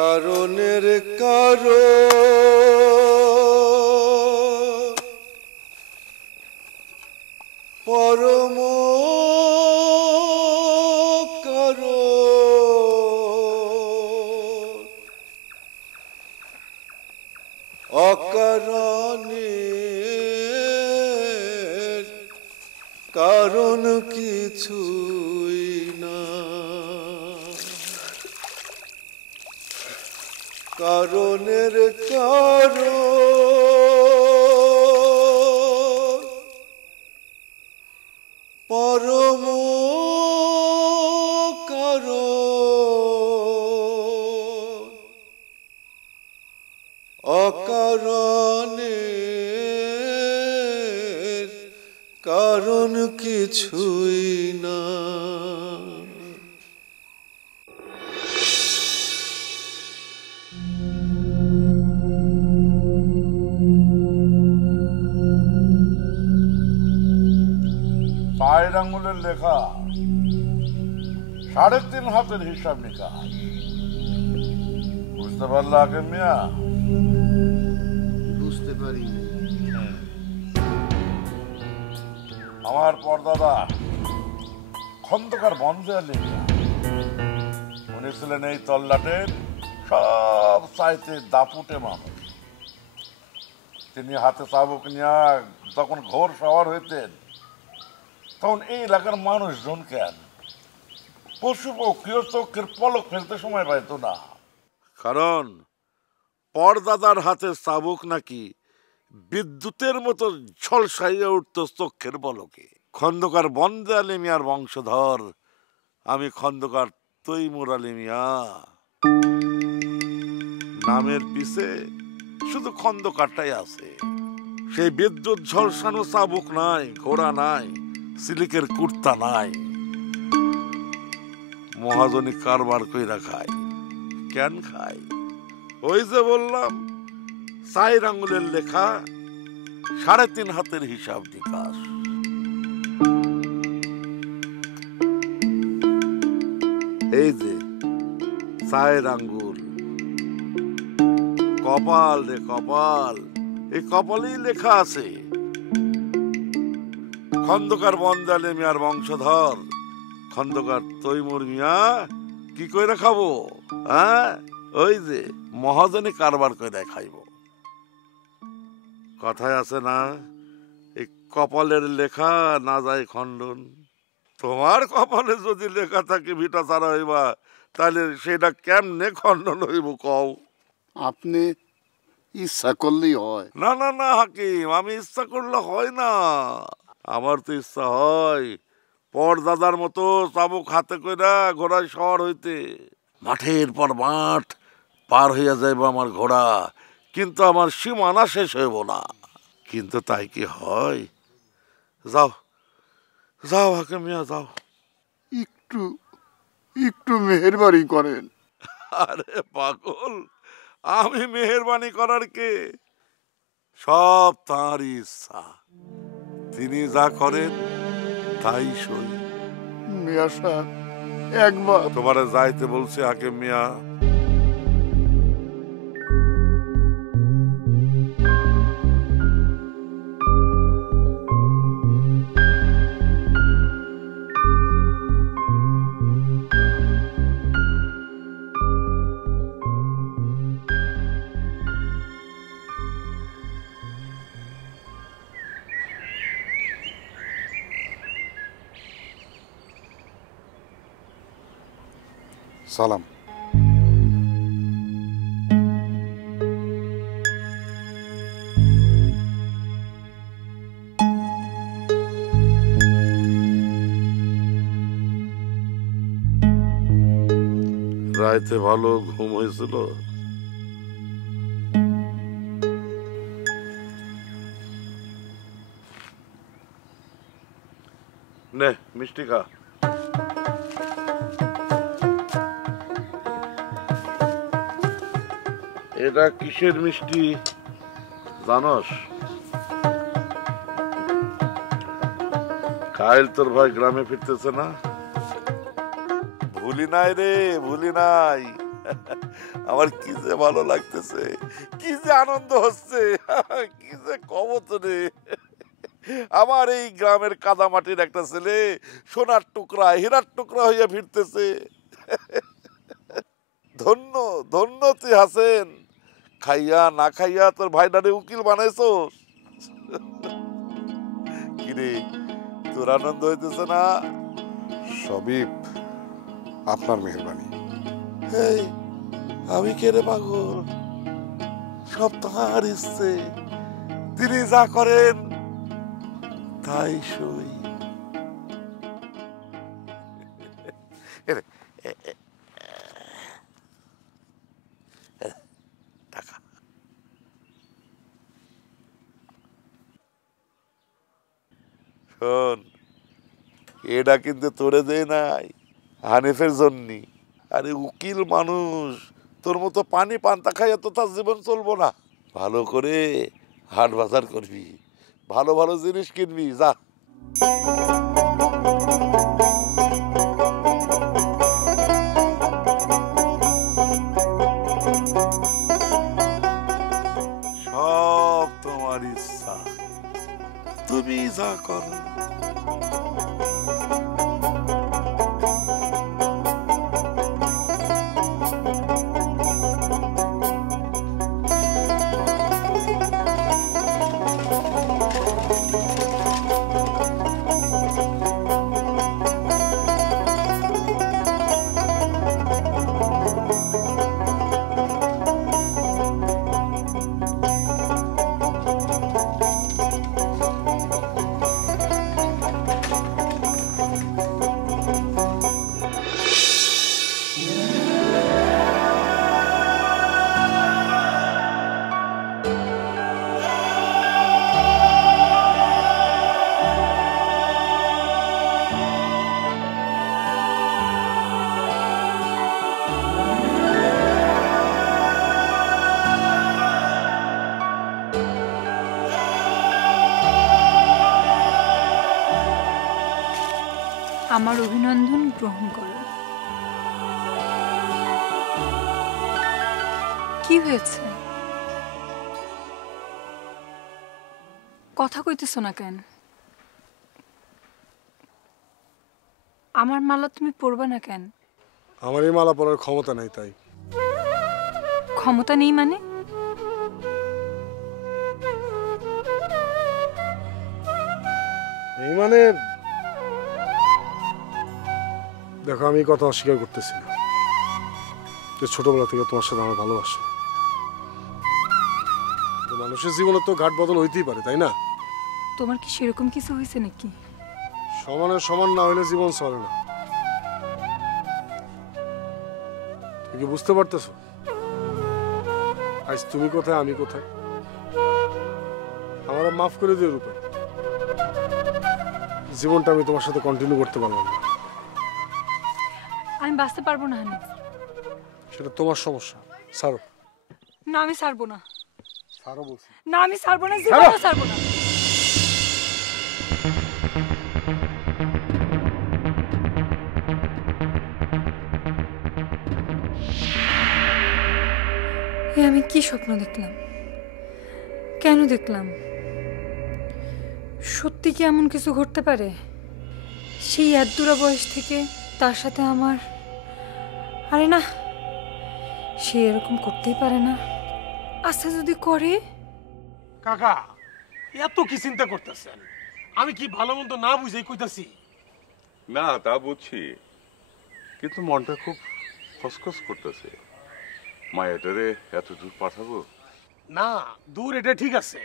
কারণের কারণ পরম কারণ অকারণের কারণ কিছুই না। কারণের কারণ পরম কারণ অকারণের কারণ কিছুই না। পায়ের আঙুলের লেখা 3.5 হাতের হিসাব নিকাশ। বুঝতে পারলা আগে মিয়া? বুঝতে পারি। আমার পরদাদা খন্দকার বন্ধে লেখা, উনি ছিলেন এই তল্লাটের সব চাইতে দাপুটে মানুষ। তিনি হাতে চাবুক নিয়ে যখন ঘোর সওয়ার হইতেন, তখন এই এলাকার মানুষজন কেন পশু পক্ষীও চোখের পলক ফেলতে সময় পাইত না। কারণ পরদাদার হাতের চাবুক নাকি বিদ্যুতের মতো ঝলসাইয়া উঠত চোখের পলকে। খন্দকার বন্দে আলী মিয়ার বংশধর আমি, খন্দকার তৈমুর আলী মিয়া। নামের পিছে শুধু খন্দকারটাই আছে। সেই বিদ্যুৎ ঝলসানো চাবুক নাই, ঘোড়া নাই, সিলিকের কুর্তা নাই। মহাজনী কারবার কইরা খায়। কেন খায়? ওই যে বললাম, 4 আঙ্গুলের লেখা 3.5 হাতের হিসাব নিকাশ। এই যে 4 আঙ্গুল, কপাল রে কপাল, এই কপালেই লেখা আছে খন্দকার বন্দে আলী মিয়ার বংশধর খন্দকার তৈমুর মিয়া কি কইরা খাবো? হ্যাঁ, ওই যে মহাজনী কারবার কইরা খাইব। কথায় আছে না, এই কপালের লেখা না যায় খণ্ডন। তোমার কপালে যদি লেখা থাকে ভিটা ছাড়া হইবা, তাহলে সেটা কেমনে খণ্ডন হইব কও? আপনি ইচ্ছা করলেই হয়। না না না হাকিম, আমি ইচ্ছা করলে হয় না। আমার তো ইচ্ছা হয় পরদাদার মতো চাবুক হাতে কইরা ঘোড়ায় সওয়ার হইতে। মাঠের পর মাঠ পার হইয়া যাইব আমার ঘোড়া, কিন্তু আমার সীমানা শেষ হইব না। কিন্তু তাই কি হয়? যাও যাও হাকিম মিয়া যাও। একটু একটু মেহেরবানি করেন। আরে পাগল, আমি মেহেরবানি করার কে? সব তাঁর ইচ্ছা, তিনি যা করেন তাই সই। মিয়া সাহেব, একবার তোমারে যাইতে বলছে হাকিম মিয়া। সালাম। রাইতে ভালো ঘুম হয়েছিল? নে মিষ্টি খা। এটা কিসের মিষ্টি জানস? কাইল তোর ভাই গ্রামে ফিরতেছে না? ভুলি নাই রে, ভুলি নাই। আমার কি যে ভালো লাগতেছে, কি যে আনন্দ হচ্ছে, কি যে কবতরে। আমার এই গ্রামের কাদামাটির একটা ছেলে সোনার টুকরা হীরার টুকরা হইয়া ফিরতেছে। ধন্য ধন্য তুই হাসেন, খাইয়া না খাইয়া তোর ভাইডারে উকিল বানাইছোস। কিরে, তোর আনন্দ হইতেছে না? সবই আপনার মেহেরবানি। এই আমি কেড়ে পাগল, সব তাঁর ইচ্ছে, তিনি যা করেন তাই সই। টাকা শোন, এটা কিন্তু তোরে দেয় নাই, হানিফের জন্যই। আরে উকিল মানুষ, তোর মতো পানি পান্তা খাইয়া তো তার জীবন চলবো না। ভালো করে হাট বাজার করবি, ভালো ভালো জিনিস কিনবি, যা। সব তোমার ইচ্ছা, তুমি যা করো। আমার অভিনন্দন গ্রহণ করো। কি হয়েছে? কথা কইতেছ না কেন? আমার মালা তুমি পরবে না কেন? আমার এই মালা পরার ক্ষমতা নাই, তাই। ক্ষমতা নেই মানে? এই মানে দেখো, আমি এই কথা অস্বীকার করতেছি না যে ছোটবেলা থেকে তোমার সাথে আমার ভালোবাসা। মানুষের জীবনে তো ঘাট বদল হইতেই পারে, তাই না? তোমার কি সেরকম কিছু হয়েছে নাকি? সমানের সমান না হইলে জীবন চলে না। তুমি কি বুঝতে পারতেছো? আজ তুমি কোথায়, আমি কোথায়? আমার মাফ করে দিও রূপা, জীবনটা আমি তোমার সাথে কন্টিনিউ করতে পারলাম না। আমি বাঁচতে পারবো না হানি। সেটা তোমার সমস্যা, ছাড়ো। না, আমি ছাড়বো না। ছাড়ো বলছি। না, আমি ছাড়বো না, জীবনও ছাড়বো না। আমি কি স্বপ্ন দেখলাম? কেন দেখলাম? সত্যি কি এমন কিছু ঘটতে পারে? সেই এতদূরা বয়স থেকে তার সাথে আমার, আরে না, সে এরকম করতেই পারে না। আচ্ছা যদি করে? কাকা, এত কি চিন্তা করতেছেন? আমি কি ভালো মন্দ না বুঝেই কইতাছি? না, তা বুঝছি, কিন্তু মনটা খুব খসখস করতেছে। মায়াটারে এত দূর পাঠাবো? না, দূর এটা ঠিক আছে,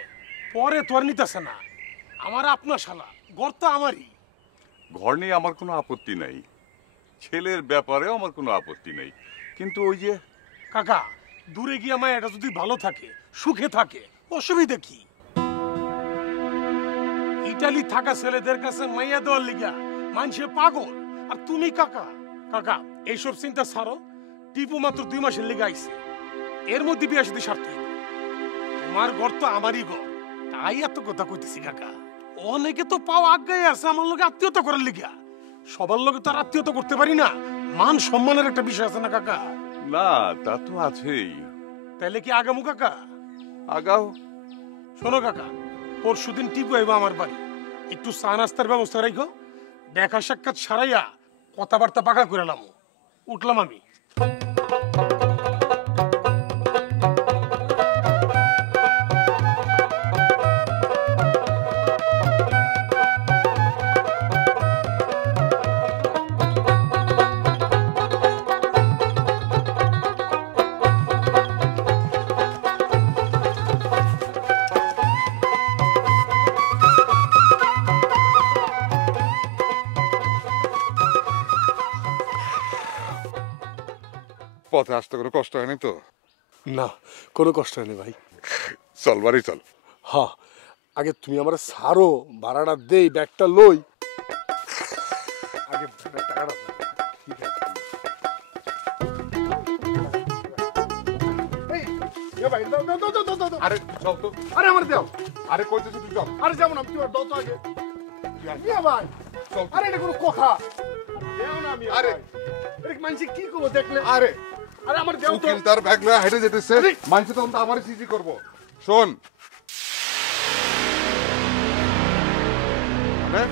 পরে তোর নিতেছে না। আমার আপনার শালা, গর্তা আমারই। ঘর নিয়ে আমার কোনো আপত্তি নাই, ছেলের ব্যাপারেও আমার কোনো আপত্তি নেই, কিন্তু ওই যে কাকা, দূরে গিয়ে মায়াটা যদি ভালো থাকে, সুখে থাকে, অসুবিধা কি? ইটালি থাকা ছেলেদের কাছে মাইয়া দেওয়ার লিগা মানুষে পাগল, আর তুমি কাকা। কাকা, এইসব চিন্তা ছাড়ো। টিপু মাত্র 2 মাসের লিগা আইছে, এর মধ্যে বিয়ে সাথে স্বার্থ হইব। তোমার ঘর তো আমারই ঘর, তাই এত কথা কইতেছি কাকা। অনেকে তো পাও আজ্ঞায় আছে আমার লগে আত্মীয়তা করার লিগা। সবার লগে তো আর আত্মীয়তা করতে পারি না, মান সম্মানের একটা বিষয় আছে না কাকা? না তা তো আছেই। তাহলে কি আগামু কাকা? আগাও। শোনো কাকা, পরশুদিন টিপু আইবো আমার বাড়ি, একটু চা নাস্তার ব্যবস্থা রাখো। দেখা সাক্ষাৎ সারাইয়া কথাবার্তা পাকা করে নামো। উঠলাম আমি। পথে আসতে কোনো কষ্ট হয়নি তো? না, কোনো কষ্ট হয়নি ভাই। চল বাড়ি চল। হ্যাঁ, আগে তুমি আমার সারো, ভাড়াটা দেই, ব্যাগটা লই। আগে টাকাটা দাও। ঠিক আছে। এই ভাই, দাও দাও দাও দাও দাও। আরে চল তো। আরে আমার দাও। আরে কইতেছিস তুই চল। আরে যেমন আমি তোমার দাও তো আগে। মিয়া ভাই, চল। আরে এটা কোনো কথা? দেও না মিয়া। আরে আরে মানসি কি করবো দেখলে? আরে আরে আমার দেও তো। উকিল তার ব্যাগ লয়ে হেঁটে যেতেছে, মানছে তখন তো আমারই সিজি করবো। শোন মানে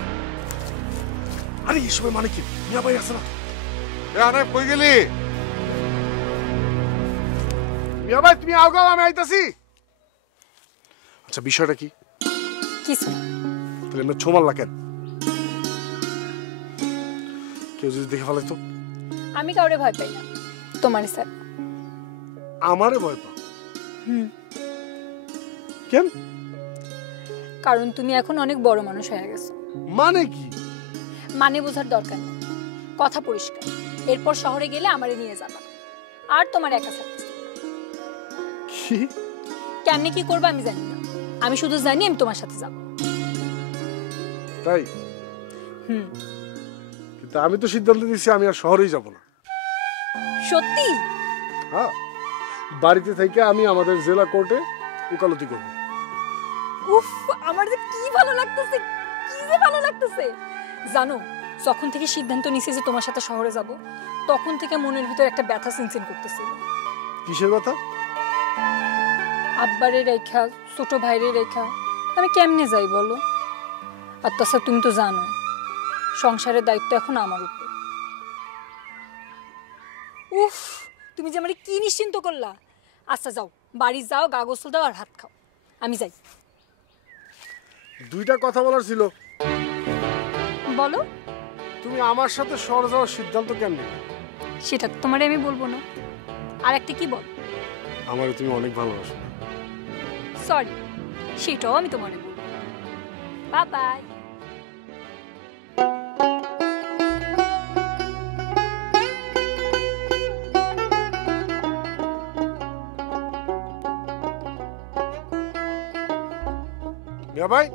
আরে এই সময় মানে কি? মিয়া ভাই আছে না? এ আরে কই গেলি? মিয়া ভাই তুমি আগাও, আমি আইতাছি। আচ্ছা বিষয়টা কি? কিছু না। তাহলে এমনি ছোমাল কেন? কেউ যদি দেখে ফেলে তো? আমি কাউরে ভয় পাই না, তোমার স্যার। আমারে ভয় পাও? হুম। কেন? কারণ তুমি এখন অনেক বড় মানুষ হয়ে গেছো। মানে কি? মানে বোঝার দরকার নেই, কথা পরিষ্কার। এরপর শহরে গেলে আমারে নিয়ে যাবা, আর তোমার একা থাকতে। কি? কেমনে কি করবা আমি জানি না, আমি শুধু জানি আমি তোমার সাথে যাব। তাই? হুম। কিন্তু আমি তো সিদ্ধান্ত নিয়েছি আমি আর শহরেই যাব না। সত্যি? হ্যাঁ, বাড়িতে থেকে আমি আমাদের জেলা কোর্টে ওকালতি করব। উফ, আমার যে কি ভালো লাগতেছে, কি যে ভালো লাগতেছে। জানো, যখন থেকে সিদ্ধান্ত নিয়েছি যে তোমার সাথে শহরে যাব, তখন থেকে মনের ভিতর একটা ব্যথা সিনসিন করতেছিল। কিসের কথা? আব্বারে রেখা, ছোট ভাইরে রেখা আমি কেমনে যাই বলো? আর তাছাড়া তুমি তো জানো সংসারের দায়িত্ব এখন আমার উপর। উফ, তুমি যে আমারে কি নিশ্চিন্ত করলা। আচ্ছা যাও, বাড়ি যাও, গা গোসল দাও আর ভাত খাও, আমি যাই। দুইটা কথা বলার ছিল। বলো। তুমি আমার সাথে শহরে যাওয়ার সিদ্ধান্ত কেন নিলে? সেটা তো তোমারে আমি বলবো না। আর একটা কি বল? আমারে তুমি অনেক ভালোবাসো। সরি, সেটাও আমি তোমারে বলবো। Bye bye. মিয়া ভাই,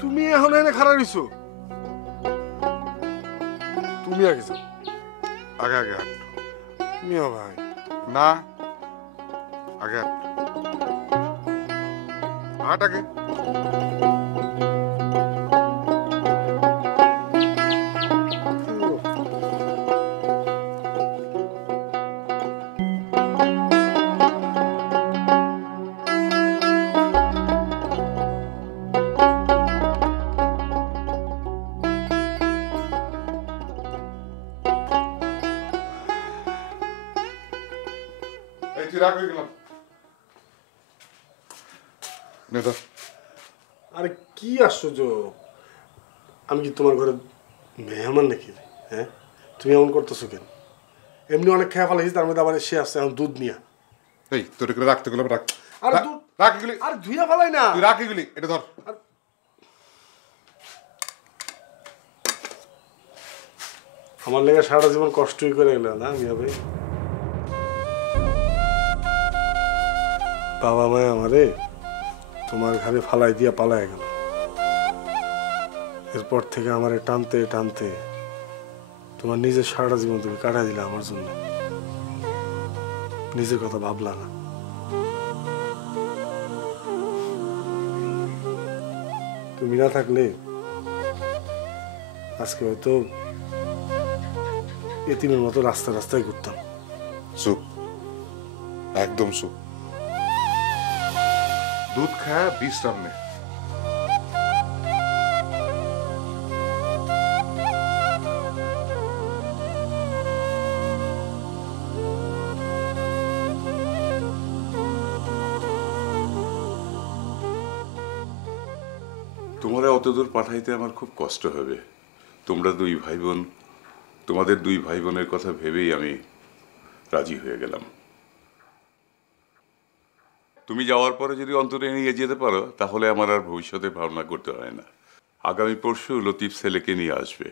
তুমি এখন এনে খারাপ হইছো। তুমি আগে যাও। আগে আগে হাঁট। মিয়া ভাই না আগে হাঁট। হাঁট আগে। এই তুই রাখ হয়ে গেলাম। নে ধর। আরে কি আশ্চর্য, আমি কি তোমার ঘরে মেহমান নাকি? হ্যাঁ, তুমি এমন করতেছো কেন? এমনি অনেক খেয়া ফেলাইছি, তার মধ্যে আবার সে আসছে এখন দুধ নিয়ে। এই তোর এগুলো রাখতে গেলাম, রাখ। আর রাখ, দুধ রাখ এগুলি। আর ধুইয়া ফেলাই না। তুই রাখ এগুলি, এটা ধর। আমার লেগে সারা জীবন কষ্টই করে গেল না মিয়া ভাই। বাবা মায় আমারে তোমার ঘরে ফালাই দিয়া পালায় গেল। এরপর থেকে আমারে টানতে টানতে তোমার নিজের সারাটা জীবন তুমি কাটাই দিলে আমার জন্য। নিজের কথা ভাবলা না। তুমি না থাকলে আজকে হয়তো এতিমের মতো রাস্তায় রাস্তায় ঘুরতাম। চুপ, একদম চুপ। দুধ খায় বিশ্রাম নে। তোমরা অতদূর পাঠাইতে আমার খুব কষ্ট হবে। তোমরা দুই ভাই বোন, তোমাদের দুই ভাই বোনের কথা ভেবেই আমি রাজি হয়ে গেলাম। তুমি যাওয়ার পরে যদি অন্তরে নিয়ে যেতে পারো তাহলে আমার আর ভবিষ্যতে ভাবনা করতে হয় না। আগামী পরশু লতিফ ছেলেকে নিয়ে আসবে।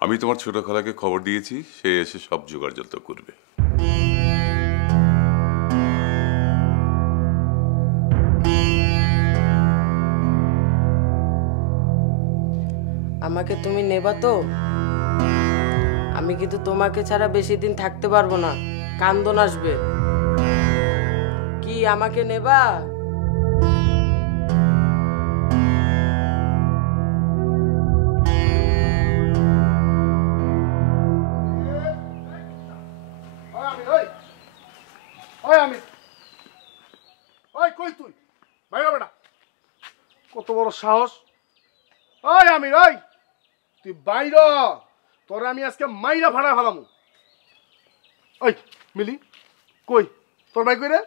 আমি তোমার ছোট খালাকে খবর দিয়েছি, সে এসে সব যোগাড়যন্ত্র করবে। আমাকে তুমি নেবা তো? আমি কিন্তু তোমাকে ছাড়া বেশি দিন থাকতে পারবো না, কান্দন আসবে। কি আমাকে নেবা? কই তুই বাইরে বেটা, কত বড় সাহস! ওই আমির, ওই তুই বাইর, তোরে আমি আজকে মাইরা ভাড়া ফেলামু। ওই মিলি কই তোর ভাই কই রে?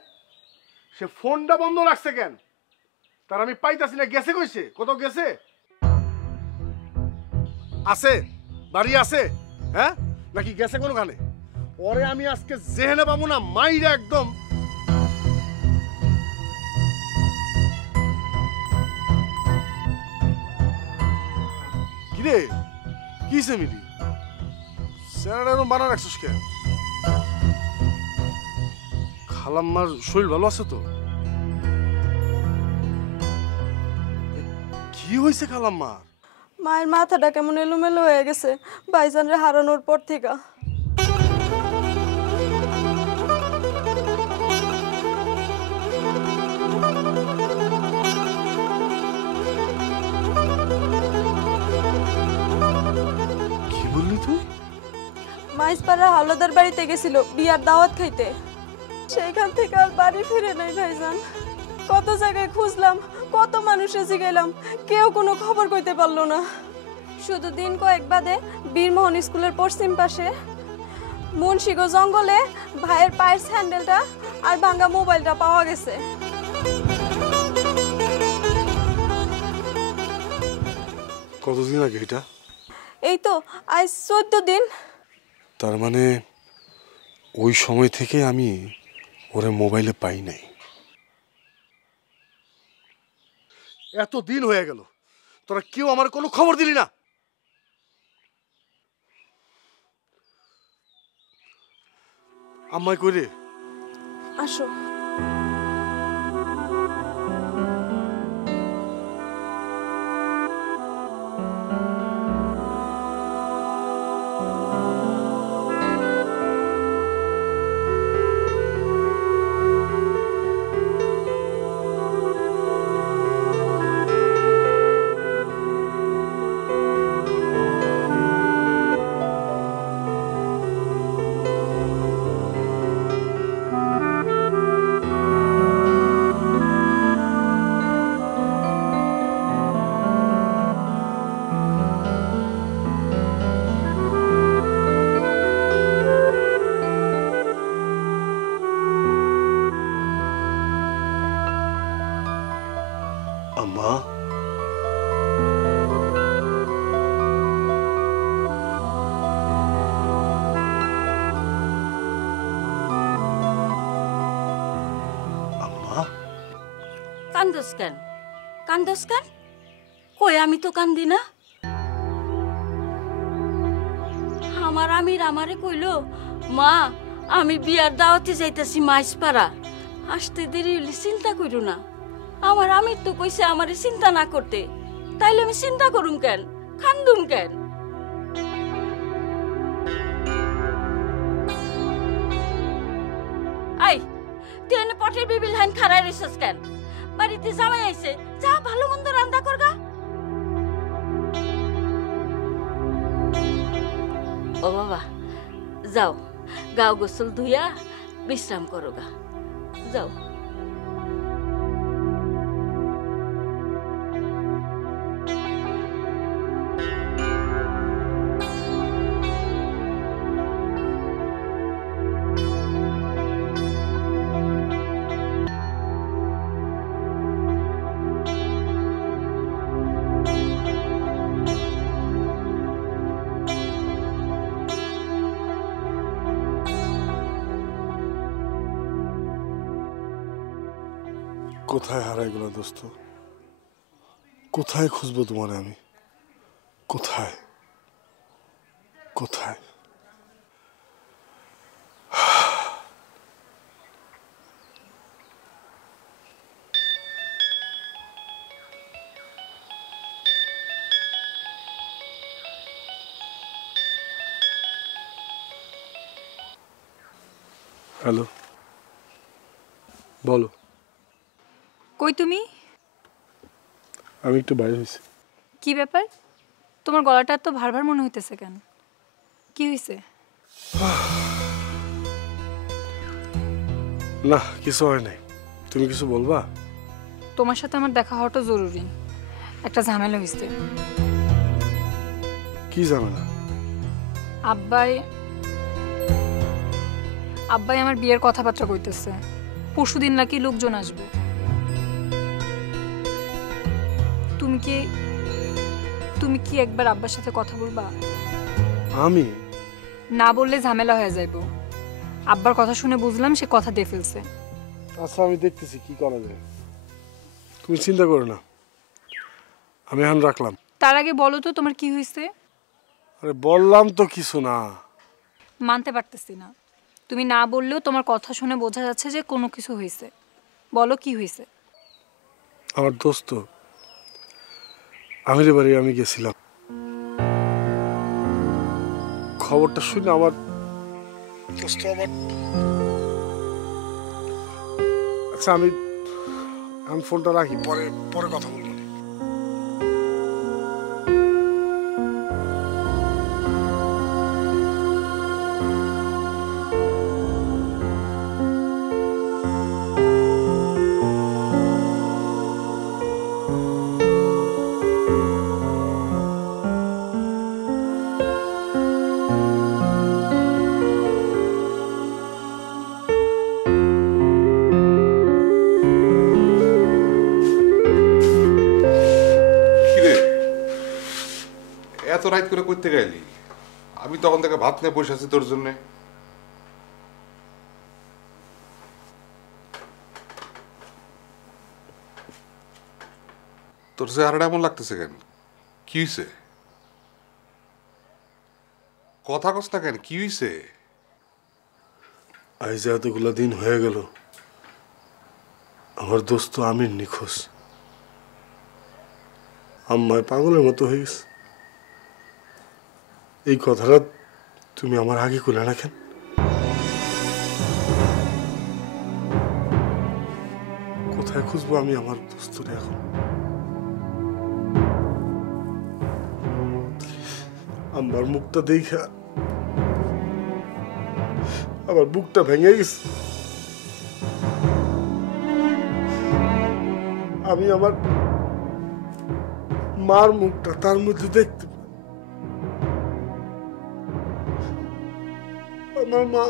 সে ফোনটা বন্ধ রাখছে কেন? তার আমি পাইতাছি না। গেছে কইছে? কোথাও গেছে? আছে বাড়ি আছে? হ্যাঁ নাকি গেছে কোনখানে? ওরে আমি আজকে জেহেনে পাবো না, মাইরা একদম। কিরে কিসে মিলি স্যার বানা রাখছিস কেন? খালাম্মার শরীর ভালো আছে তো? কি হয়েছে খালাম্মার? মায়ের মাথাটা কেমন এলোমেলো হয়ে গেছে ভাইজানরে হারানোর পর থেকে। কি বললি তুই? মাইসপাড়া হাওলাদার বাড়িতে গেছিল বিয়ার দাওয়াত খাইতে, সেইখান থেকে আর বাড়ি ফিরে নাই ভাইজান। কত জায়গায় খুঁজলাম, কত মানুষে জিগাইলাম, কেউ কোনো খবর কইতে পারলো না। শুধু দিন কয়েক বাদে বীরমোহন স্কুলের পশ্চিম পাশে মুন্সিগো জঙ্গলে ভাইয়ের পায়ের স্যান্ডেলটা আর ভাঙা মোবাইলটা পাওয়া গেছে। কতদিন আগে এটা? এই তো আজ 14 দিন। তার মানে ওই সময় থেকে আমি ওরে মোবাইলে পাই নাই। এত দিন হয়ে গেল, তোরা কেউ আমার কোনো খবর দিলি না। আম্মাই কই রে? আসো। আম্মা, আম্মা কান্দোস কেন? কান্দোস কেন? কই আমি তো কান্দি না। আমার আমির আমারে কইলো, মা আমি বিয়ার দাওয়াতে যাইতাছি মাইসপাড়া, আসতে দেরি হইলে চিন্তা কইরো না। আমার আমির তো কইছে আমারে চিন্তা না করতে, তাইলে আমি চিন্তা করুম কেন, কান্দুম কেন? আই তুই এনে পটের বিবিল হান খাড়াই রইছস কেন? বাড়িতে জামাই আইছে, যা ভালো মন্দ রান্না করগা। ও বাবা যাও, গাও গোসল ধুইয়া বিশ্রাম করো গা, যাও। কোথায় হারাই গেল দোস্ত? কোথায় খুঁজবো তোমার আমি? কোথায় কোথায়? হ্যালো, বলো। কই তুমি? আমি একটু বাইরে হয়েছি। কি ব্যাপার? তোমার গলাটা তো ভার ভার মনে হইতেছে কেন? কি হয়েছে? না, কিছু হয় নাই। তুমি কিছু বলবা? তোমার সাথে আমার দেখা হওয়াটা জরুরি। একটা ঝামেলা হয়েছে। কি ঝামেলা? আব্বাই আমার বিয়ের কথাবার্তা কইতেছে। পরশুদিন নাকি লোকজন আসবে। তুমি কি একবার আব্বার সাথে কথা বলবা? আমি না বললে ঝামেলা হয়ে যাইব। আব্বার কথা শুনে বুঝলাম সে কথা দিয়ে ফেলছে। আচ্ছা, আমি দেখতেছি কি করা যায়। তুমি চিন্তা করো না, আমি এখন রাখলাম। তার আগে বলো তো তোমার কি হয়েছে? আরে বললাম তো কিছু না। মানতে পারতেছি না। তুমি না বললেও তোমার কথা শুনে বোঝা যাচ্ছে যে কোনো কিছু হয়েছে। বলো কি হয়েছে? আমার দোস্ত আমিরের বাড়ি আমি গেছিলাম। খবরটা শুনে আমার দোস্ত আচ্ছা, আমি ফোনটা রাখি, পরে কথা বলবো। এত রাইত করে করতে গেলি? আমি তখন থেকে ভাত নিয়ে বসে আছি তোর জন্য। তোর চেহারাটা এমন লাগতেছে কেন? কি হয়েছে? কথা কস না কেন? কি হয়েছে? আজ এতগুলো দিন হয়ে গেল আমার দোস্ত আমির নিখোঁজ। আম্মায় পাগলের মতো হয়ে গেছে। এই কথাটা তুমি আমার আগে কইলে না কেন? কোথায় খুঁজবো আমি আমার দোস্তরে এখন? আমার মুখটা দেখা আমার বুকটা ভেঙে গেছে। আমি আমার মার মুখটা তার মধ্যে দেখতে পাই। আমার মা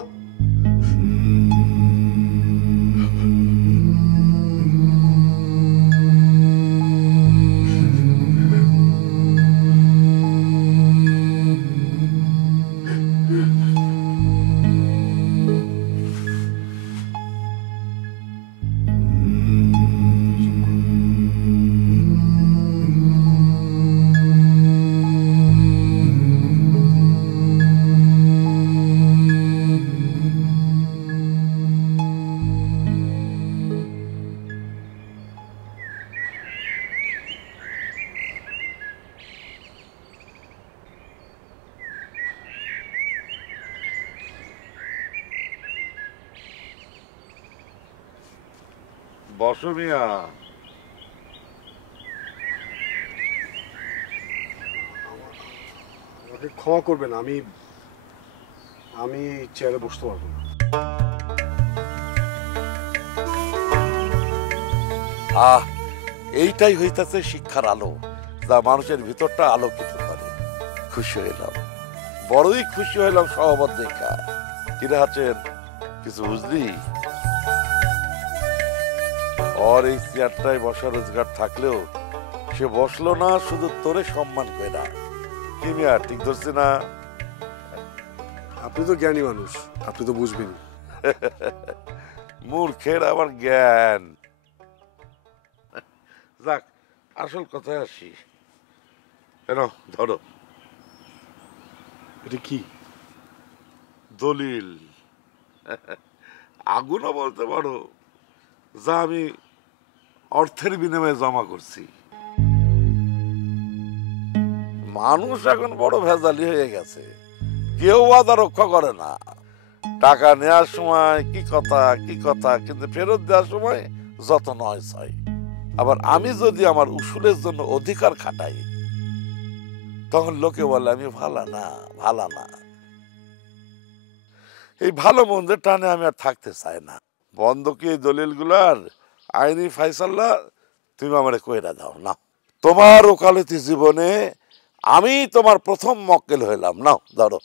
বসো মিয়া। আমাকে ক্ষমা করবেন, আমি আমি এই চেয়ারে বসতে পারবো না। এইটাই হইতেছে শিক্ষার আলো, যা মানুষের ভিতরটা আলোকিত করে। খুশি হইলাম, বড়ই খুশি হইলাম সহবত দেখা। কিরে আছেন, কিছু বুঝলি? ওর এই চেয়ারটায় বসার রোজগার থাকলেও সে বসলো না শুধু তোরে সম্মান করে না। কি মিয়া, ঠিক ধরছে না? আপনি তো জ্ঞানী মানুষ, আপনি তো বুঝবেন। মূর্খের আবার জ্ঞান। যাক, আসল কথায় আসি। ধরো, এটা কি? দলিল। আগুনও বলতে পারো, যা আমি অর্থের বিনিময়ে জমা করছি। মানুষ এখন বড় ভেজালি হয়ে গেছে, কেউ ওয়াদা রক্ষা করে না। টাকা নেওয়ার সময় কি কথা, কিন্তু ফেরত দেওয়ার সময় যত নয় চাই। আবার আমি যদি আমার উসুলের জন্য অধিকার খাটাই, তখন লোকে বলে আমি ভালো না। এই ভালো মন্দের টানে আমি আর থাকতে চাই না। বন্ধকি এই দলিল গুলার আইনি ফাইসাল্লা তুমি আমারে কইরা দাও না। তোমার ওকালতি জীবনে আমি তোমার প্রথম মক্কেল হইলাম। নাও ধরো।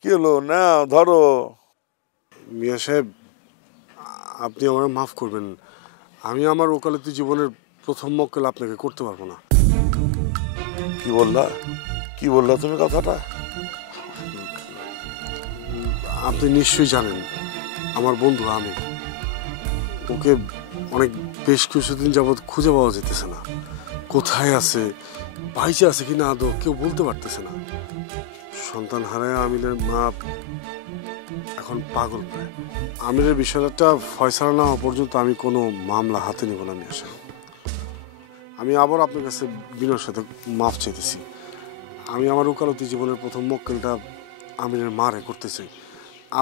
কি হলো? না ধরো। মিয়া সাহেব, আপনি আমার মাফ করবেন, আমি আমার ওকালতি জীবনের প্রথম মক্কেল আপনাকে করতে পারবো না। কি বললা তুমি কথাটা? আপনি নিশ্চয়ই জানেন আমার বন্ধু আমি, ওকে বেশ কিছুদিন যাবৎ খুঁজে পাওয়া যেতেছে না। কোথায় আছে, বাইচে আছে কিনা আদৌ কেউ বলতে পারতেছে না। সন্তান হারায় আমিরের মা এখন পাগল প্রায়। আমিরের বিষয়টা ফয়সালা না হওয়া পর্যন্ত আমি কোনো মামলা হাতে নেব না। মিয়া সাহেব, আমি আবার আপনার কাছে বিনয়ের সাথে মাফ চাইতেছি। আমি আমার ওকালতি জীবনের প্রথম মক্কেলটা আমিরের মারে করতে চাই।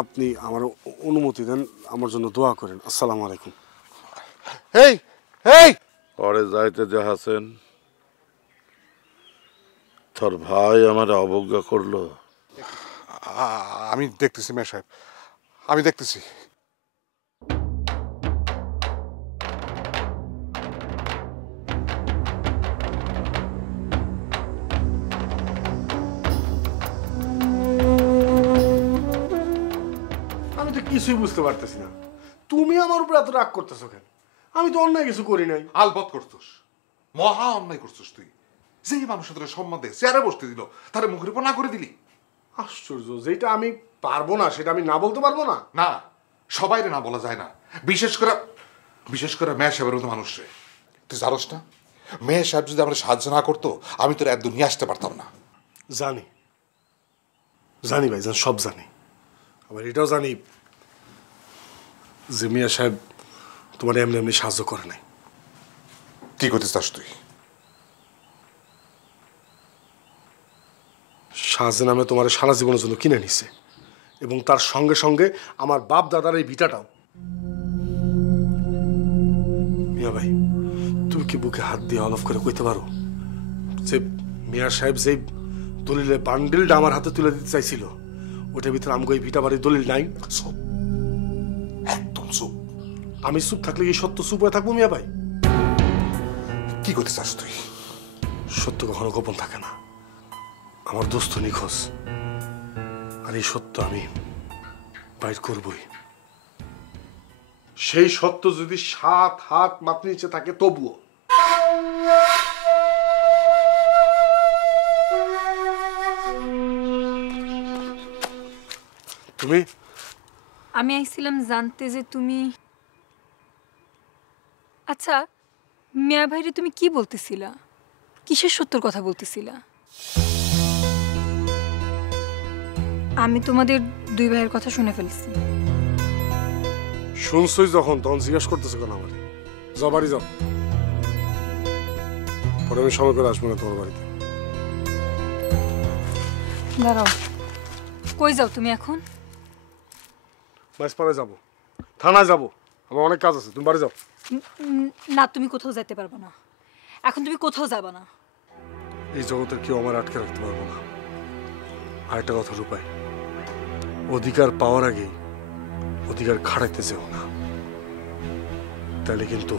আপনি আমার অনুমতি দেন, আমার জন্য দোয়া করেন। আসসালামু আলাইকুম। পরে যাইতে দেখাছেন, তোর ভাই আমার অবজ্ঞা করলো। আমি দেখতেছি মেয়ে সাহেব, আমি দেখতেছি। আমি তো কিছুই বুঝতে পারতেছি না, তুমি আমার উপর এত রাগ করতেছো কেন? আমি তো অন্যায় কিছু করি নাই। আলবত করছস, মহা অন্যায় করছস তুই। যেই মানুষের তোরা সম্মান দে, চেয়ারে বসতে দিল, তারে মুখের উপর না করে দিলি। আশ্চর্য, যেটা আমি পারবো না সেটা আমি না বলতে পারবো না? না, সবাইরে না বলা যায় না, বিশেষ করে মেয়ে সাহেবের মতো মানুষ রে। তুই জানোস না, মেয়ে সাহেব যদি আমরা সাহায্য না করতো, আমি তোর একদম নিয়ে আসতে পারতাম না। জানি ভাই, সব জানি। আবার এটাও জানি যে মিয়া সাহেব তোমার এমনি সাহায্য করে নাই। কি করতে চাস তুই? সাহায্য নামে তোমার সারা জীবনের জন্য কিনে নিছে, এবং তার সঙ্গে সঙ্গে আমার বাপ দাদার এই ভিটাটাও। মিয়া ভাই, তুমি কি বুকে হাত দিয়ে অলফ করে কইতে পারো যে মিয়া সাহেব যে দলিলের বান্ডিলটা আমার হাতে তুলে দিতে চাইছিল, ওটার ভিতরে আমগো এই ভিটা বাড়ির দলিল নাই? একদম চুপ। আমি চুপ থাকলে কি সত্য চুপ হয়ে থাকবো? মিয়া ভাই, কি করতে চাস তুই? সত্য কখনো গোপন থাকে না। আমার দোস্ত নিখোঁজ, আর এই সত্য আমি বাইর করবই। সেই সত্য যদি 7 হাত মাটির নিচে থাকে তবুও। তুমি? আমি আইছিলাম জানতে যে তুমি, আচ্ছা মিয়া ভাইরে তুমি কি বলতেছিলা? কিসের সত্যর কথা বলতেছিলা? আমি তোমাদের দুই ভাইয়ের কথা শুনে ফেলছি। শুনছই যখন, তখন জিজ্ঞাসা করতেছো কেন আমার? যাও বাড়ি যাও, পরে আমি সময় করে আসবো না তোমার বাড়িতে। দাঁড়াও, কই যাও তুমি এখন? মাঝপাড়ায় যাবো, থানায় যাবো, আমার অনেক কাজ আছে। তুমি বাড়ি যাও। না, তুমি কোথাও যেতে পারবে না এখন, তুমি কোথাও যাবে না। এই জগতের কেউ আমার আটকে রাখতে পারবো না। আর একটা কথা রূপাই, অধিকার পাওয়ার আগেই অধিকার খাড়াইতে যেও না, তাহলে কিন্তু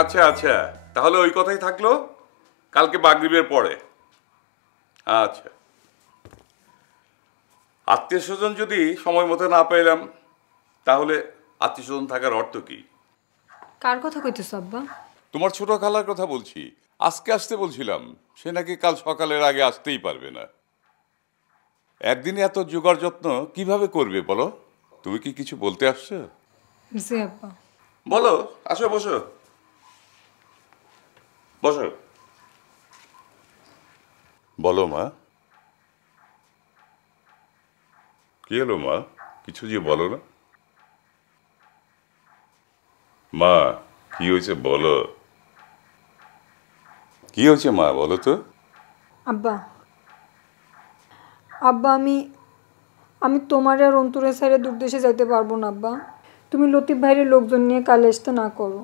আচ্ছা আচ্ছা, তাহলে ওই কথাই থাকলো, কালকে মাগরিবের পরে। আচ্ছা, আত্মীয় স্বজন যদি সময় মতো না পেলাম, তাহলে আত্মীয় স্বজন থাকার অর্থ কি? কার কথা কইতেছ আব্বা? তোমার ছোট খালার কথা বলছি। আজকে আসতে বলছিলাম, সে নাকি কাল সকালের আগে আসতেই পারবে না। একদিনে এত জোগাড় যত্ন কিভাবে করবে বলো? তুমি কি কিছু বলতে আসছো? জি আব্বা। বলো, আসো, বসো বসো। বলো মা, কি হলো মা? কিছু যে বলো না। মা, কি হয়েছে বলো? কি হয়েছে মা, বলো তো। আব্বা, আব্বা আমি তোমার আর অন্তরের সাইডে দূর দেশে যাইতে পারবো না আব্বা। তুমি লতিফ ভাইয়ের লোকজন নিয়ে কালে আসতে না করো।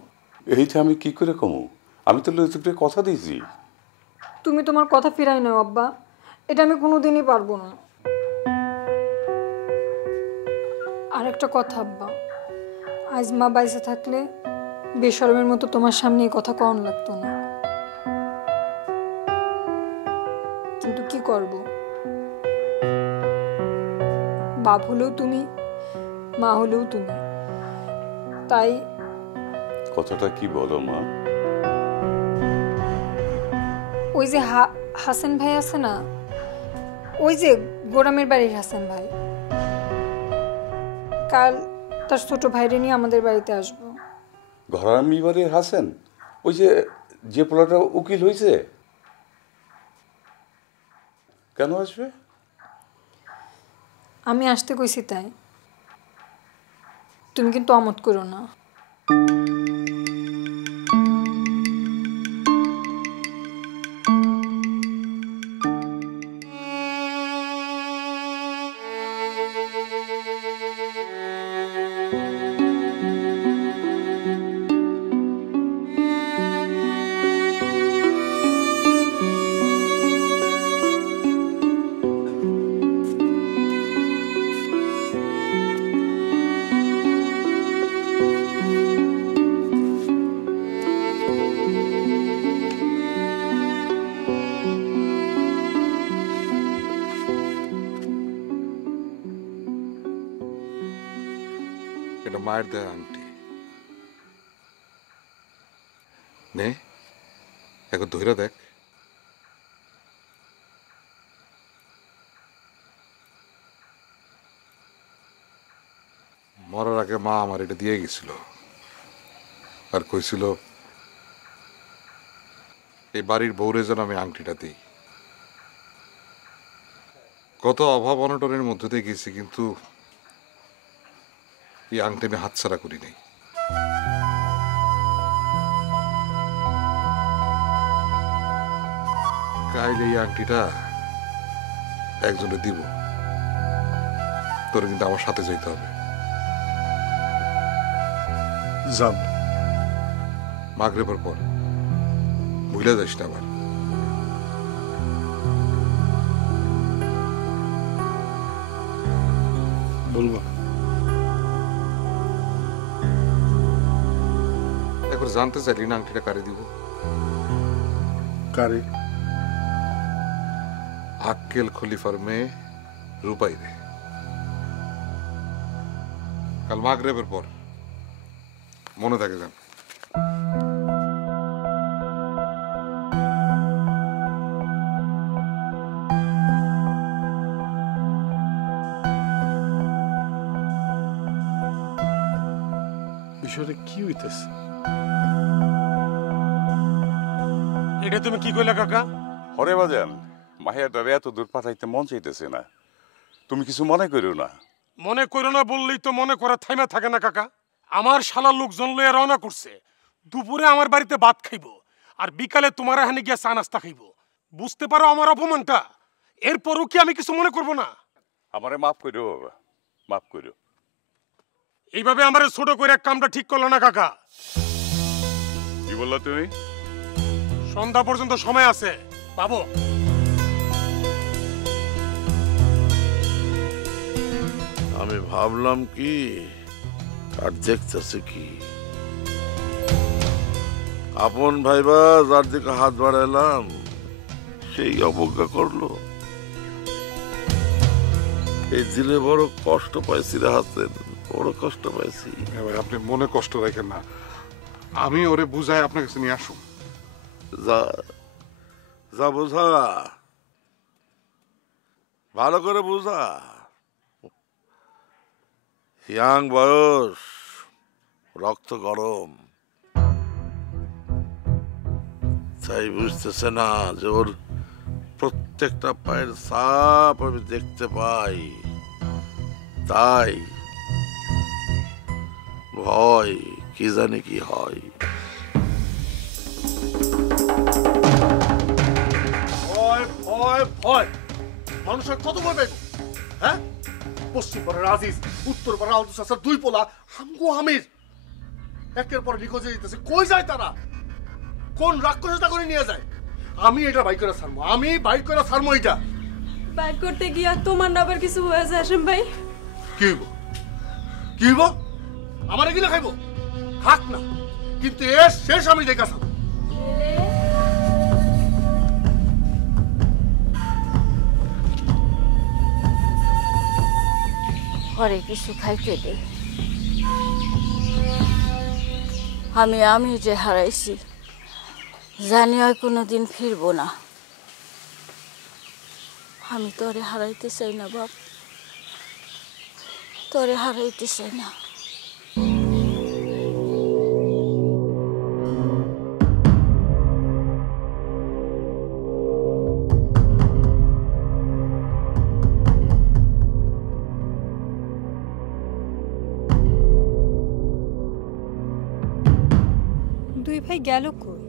এইটা আমি কি করে কমু? আমি তো লতিফকে কথা দিয়েছি। তুমি তোমার কথা ফিরাই নাও আব্বা, এটা আমি কোনোদিনই পারবো না। আর একটা কথা আব্বা, আজ মা বাইসে থাকলে বেশরমের মতো তোমার সামনে এই কথা কন লাগতো না, কিন্তু কি করব, বাপ হলেও তুমি, মা হলেও তুমি, তাই। কথাটা কি বলো মা? ওই যে হাসান ভাই আছে না, ওই যে গোরামের বাড়ির হাসান ভাই, কাল তার ছোট ভাইরে নিয়ে আমাদের বাড়িতে আসবো। ঘরামি বাড়ির হাসান? ওই যে পোলাটা উকিল হয়েছে? কেন আসবে? আমি আসতে কইছি তাই, তুমি কিন্তু অমত করো না। এটা মায়ের দেয়া আংটি। নে, এখন ধইরা দেখ। মরার আগে মা আমার এটা দিয়ে গেছিল, আর কইছিল এই বাড়ির বউরে যেন আমি আংটিটা দিই। কত অভাব অনটনের মধ্যে দিয়ে গেছি, কিন্তু এই আংটি আমি হাতছাড়া করি নাই। কাইল এই আংটিটা একজনে দিব, তোর কিন্তু আমার সাথে যেতে হবে। যান। মাগরিবের পর ভুলে যাস না আবার। বলবো একবার জানতে চাইলি না আংটিটা কারে দিব? কারে? আক্কেল খলিফার মেয়ে রূপাই রে। কাল মাগরিবের পর মনে থাকে যান। বিষয়টা কি হইতেছে? এটা তুমি কি কইলা কাকা? হরে বাজান, মাহিয়াটারে এত দূর পাঠাইতে মন চাইতেছে না, তুমি কিছু মনে করো না। মনে করো না বললেই তো মনে করা থাইমা থাকে না কাকা। আমার শালা লোকজন লইয়া রওনা করছে, দুপুরে আমার বাড়িতে ভাত খাইব, আর বিকালে তোমার এখানে গিয়া চা নাস্তা খাইব। বুঝতে পারো আমার অপমানটা? এরপরও কি আমি কিছু মনে করব না? আমারে মাফ করো বাবা, মাফ করো। এইভাবে আমারে ছোট করে কামটা ঠিক করলো না কাকা। কি বললা তুমি? সন্ধ্যা পর্যন্ত সময় আছে, পাবো। আমি ভাবলাম কি আর দেখতেছে কি, আপন ভাইবা যার দিকে হাত বাড়াইলাম সেই অবজ্ঞা করলো। এই দিলে বড় কষ্ট পাইছি রে হাতেন, বড় কষ্ট পাইছি। এবার আপনি মনে কষ্ট রাখেন না, আমি ওরে বুঝাই আপনার কাছে নিয়ে আসুন। যা যা বুঝা, ভালো করে বুঝা। ইয়াং বয়স, রক্ত গরম, তাই বুঝতেছে না যে ওর প্রত্যেকটা পায়ের ছাপ আমি দেখতে পাই। তাই ভয়, কি জানি কি হয়। ভয় ভয় ভয়, মানুষের কত ভয় পাইব? হ্যাঁ, পশ্চিম পাড়ার আজিজ, উত্তর পাড়ার আলদুস আসার দুই পোলা হামগো আমির একের পর নিখোঁজে যেতেছে। কই যায় তারা? কোন রাক্ষসতা করে নিয়ে যায়? আমি এটা বাইক করে ছাড়বো, আমি বাইক করে ছাড়বো। এটা বাইক করতে গিয়া তোমার না আবার কিছু হয়ে যায় হাসেম ভাই? কি হইব? কি হইব? আমার এগুলো খাইব? থাক না, কিন্তু এর শেষ আমি দেখা ছাড়ব। ঘরে কিছু খাইতে দে। আমি যে হারাইছি জানি আর কোনোদিন ফিরবো না। আমি তোরে হারাইতে চাই না বাপ, তোরে হারাইতে চাই না। দুই ভাই গেল কই?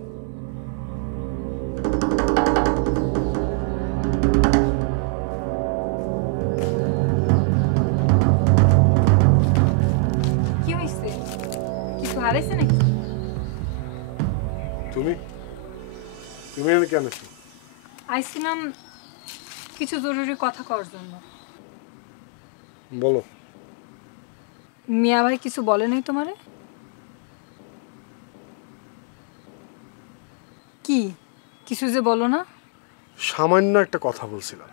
কি হইছে? কিছু হারাইছে নাকি? তুমি তুমি এখানে কেন? আইছিলাম কিছু জরুরি কথা করার জন্য। বলো। মিয়া ভাই কিছু বলে নাই তোমারে? কি কিছু যে বলো না? সামান্য একটা কথা বলছিলাম,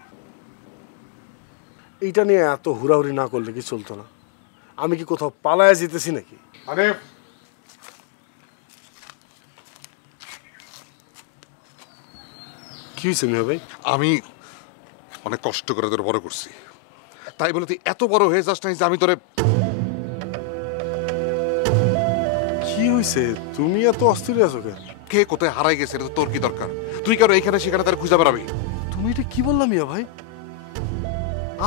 এইটা নিয়ে এত হুড়াহুড়ি না করলে কি চলতো না? আমি কি কোথাও পালায়া যেতেছি নাকি? আরে কি হয়েছে মিয়া ভাই? আমি অনেক কষ্ট করে তোর বড় করছি, তাই বলে তুই এত বড় হয়ে যাস নাই যে আমি তোরে হইছে? তুমি এত অস্থির আছো কেন? কে কোথায় হারাই গেছে এটা তো তোর কি দরকার? তুই কেন এইখানে সেখানে তার খুঁজে বেড়াবি? তুমি এটা কি বললাম মিয়া ভাই?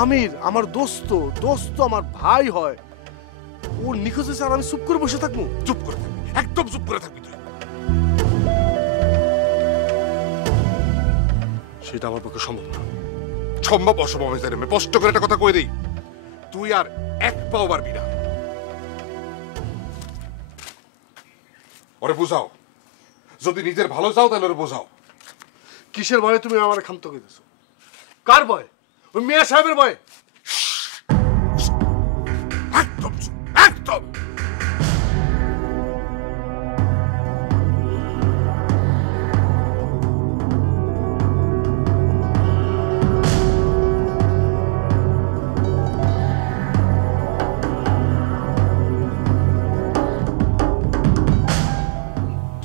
আমির আমার দোস্ত, দোস্ত আমার ভাই হয়। ও নিখোঁজ হয়েছে আর আমি চুপ করে বসে থাকবো? চুপ করে থাকবি, একদম চুপ করে থাকবি তুই। সেটা আমার পক্ষে সম্ভব না। সম্ভব অসম্ভব হয়ে যায় রে, স্পষ্ট করে একটা কথা কই দেই, তুই আর এক পাও পারবি না। ওরে বুঝাও, যদি নিজের ভালো চাও তাহলে ওরে বোঝাও। কিসের ভয়ে তুমি আমার ক্ষান্ত কইতেছো? কার ভয়? ওই মিয়া সাহেবের ভয়? একদম চুপ, একদম।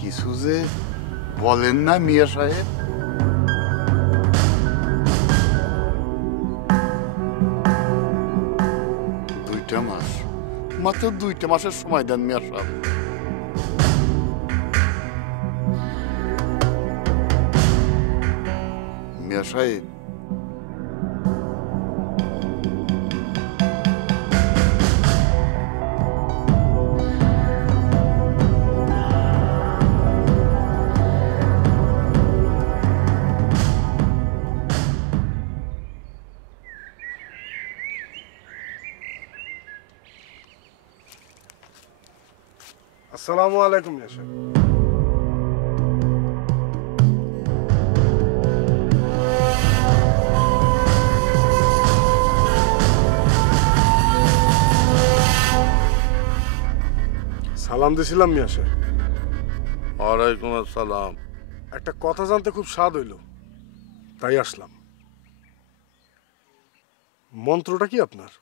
কিছু যে বলেন না মিয়া সাহেব। মাত্র 2টা মাসের সময় দেন মিয়া সাহেব। মিয়া সাহেব, আসসালামু আলাইকুম মিয়া সাহেব। সালাম দিছিলাম মিয়া সাহেব। ওয়ালাইকুম আসসালাম। একটা কথা জানতে খুব স্বাদ হইল, তাই আসলাম। মন্ত্রটা কি আপনার?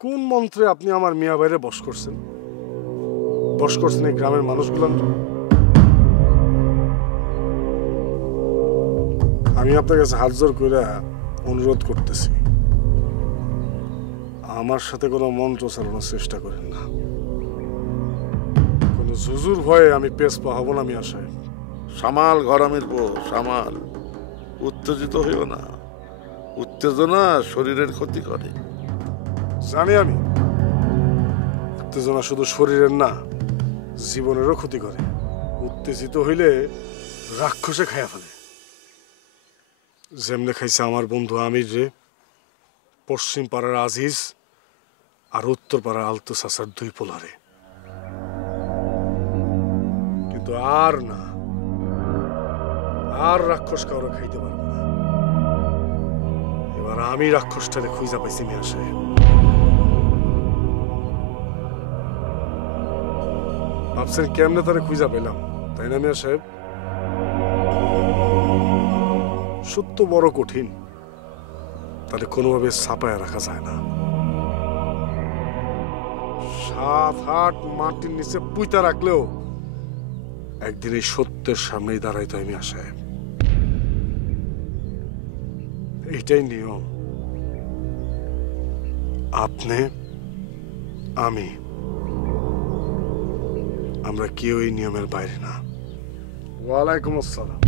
কোন মন্ত্রে আপনি আমার মিয়া ভাইরে বশ করছেন? বশ করছেন এই গ্রামের মানুষগুলো? আমি আপনার কাছে হাত জোর করে অনুরোধ করতেছি, আমার সাথে কোনো মন্ত্র চালানোর চেষ্টা করেন না। কোনো জুজুর ভয়ে আমি পেছপা হব না মিয়া সাহেব। সামাল ঘরামির পো, সামাল। উত্তেজিত হইও না, উত্তেজনা শরীরের ক্ষতি করে। জানি আমি, উত্তেজনা শুধু শরীরের না, জীবনেরও ক্ষতি করে। উত্তেজিত হইলে রাক্ষসে খাইয়া ফেলে, যেমনে খাইছে আমার বন্ধু আমির রে, পশ্চিম পাড়ার আজিজ আর উত্তর পাড়ার আলতু চাচার 2 পোলারে। কিন্তু আর না, আর রাক্ষস কারো খাইতে পারবো না। এবার আমি রাক্ষসটারে খুঁজা পাইছি মিয়া সাহেব। ভাবছেন কেমনে তারে খুঁজা পেলাম, তাই না মিয়া সাহেব? সত্য বড় কঠিন, তারে কোনোভাবে ছাপায় রাখা যায় না। 7 হাত মাটির নিচে পুঁতা রাখলেও একদিন এই সত্যের সামনেই দাঁড়াইতে হয় মিয়া সাহেব। এইটাই নিয়ম। আপনি, আমি, আমরা কেউ এই নিয়মের বাইরে না। ওয়ালাইকুম আসসালাম।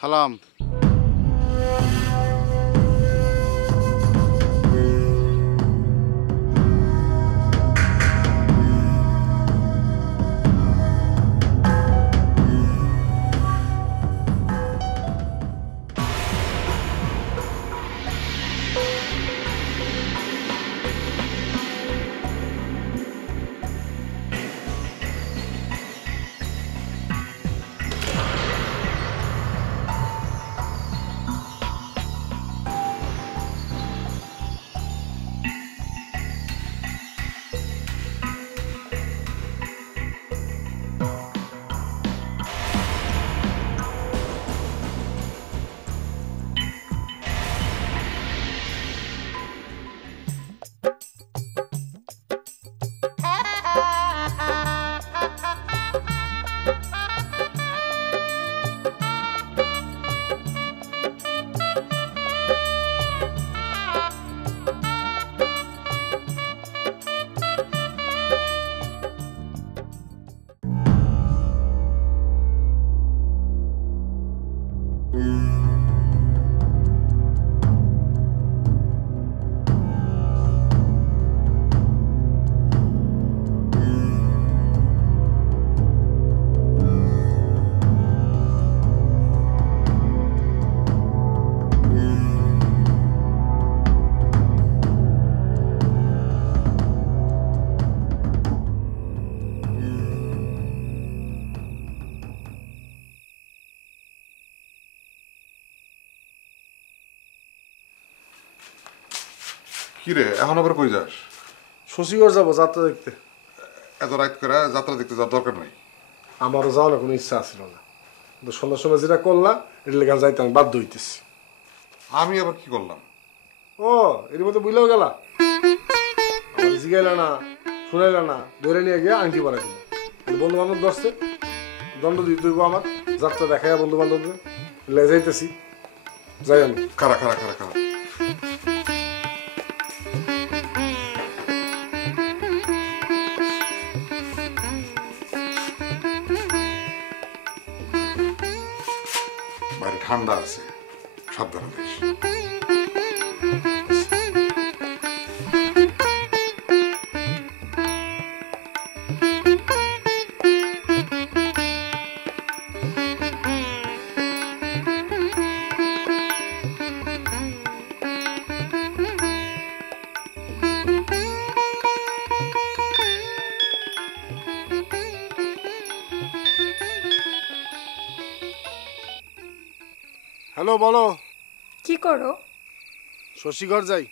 সালাম। কি রে এখন আবার কই যাস? শশীগড় যাবো যাত্রা দেখতে। এত রাত করে যাত্রা দেখতে যাওয়ার দরকার নাই। আমারও যাওয়ার কোনো ইচ্ছা ছিল না, কিন্তু সন্ধ্যার সময় যেটা করলাম এটা লেগে যাইতে আমি বাধ্য হইতেছি। আমি আবার কি করলাম? ও এর মধ্যে বুঝলেও গেলা, আমার জিগাইলা না শুনাইলা না, ধরে নিয়ে গিয়ে আংটি বানাই দিল। বন্ধু বান্ধব ধরছে, দণ্ড দিতে হইব আমার। যাত্রা দেখায় বন্ধু বান্ধবদের লেগে যাইতেছি, যাই আমি। খারা খারা খারা খারা বাইরে ঠান্ডা আছে, সাবধানে যাইস। হ্যালো, বলো। কি করো? শশীগড় যাই।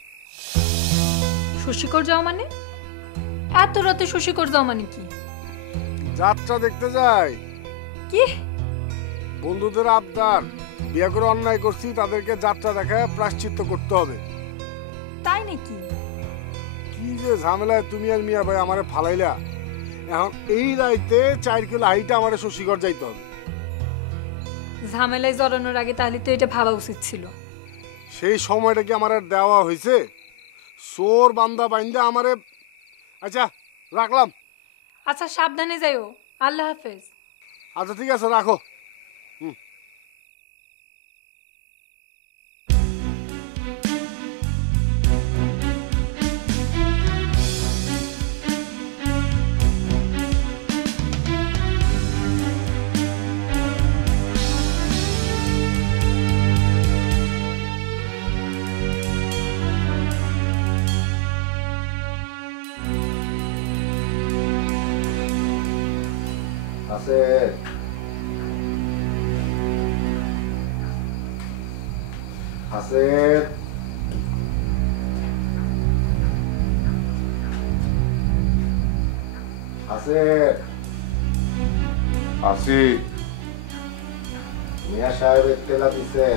শশীকর যাও মানে? এত রাতে শশীকর যাও মানে কি? যাত্রা দেখতে যাই। কি? বন্ধুদের আবদার, বিয়ে করে অন্যায় করছি, তাদেরকে যাত্রা দেখায় প্রায়শ্চিত্ত করতে হবে। তাই নাকি? কি যে ঝামেলায় তুমি আর মিয়া ভাই আমারে ফালাইলা। এখন এই রাইতে 4 কিলো হাইটা আমারে শশীগড় যাইতে হবে। ঝামেলায় জড়ানোর আগে তাহলে তো এটা ভাবা উচিত ছিল। সেই সময়টা কি আমার আর দেওয়া হয়েছে? চোর বান্দা বাইন্দা আমারে। আচ্ছা রাখলাম। আচ্ছা সাবধানে যাইও। আল্লাহ হাফেজ। আচ্ছা ঠিক আছে, রাখো। আসেদ, আসেদ, আসেদ। আসি। মিয়া সাহেবের তেলা দিছে।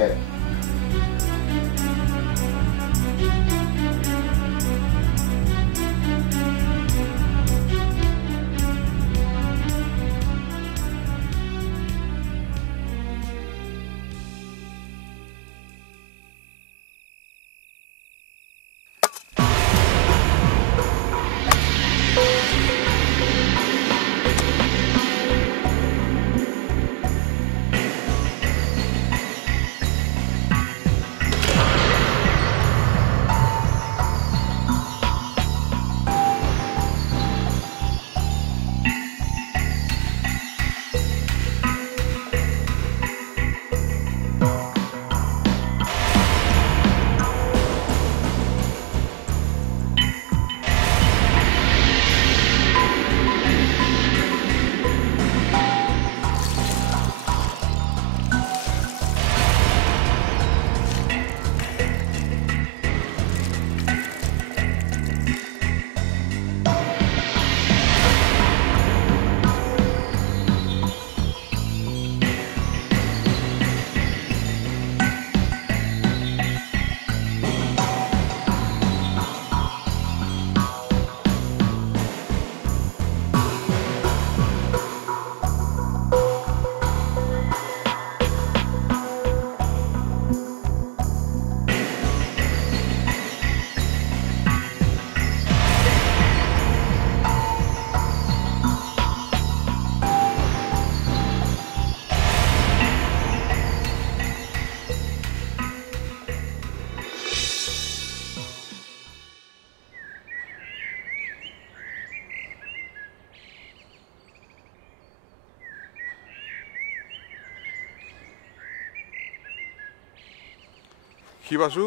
কি বাসু,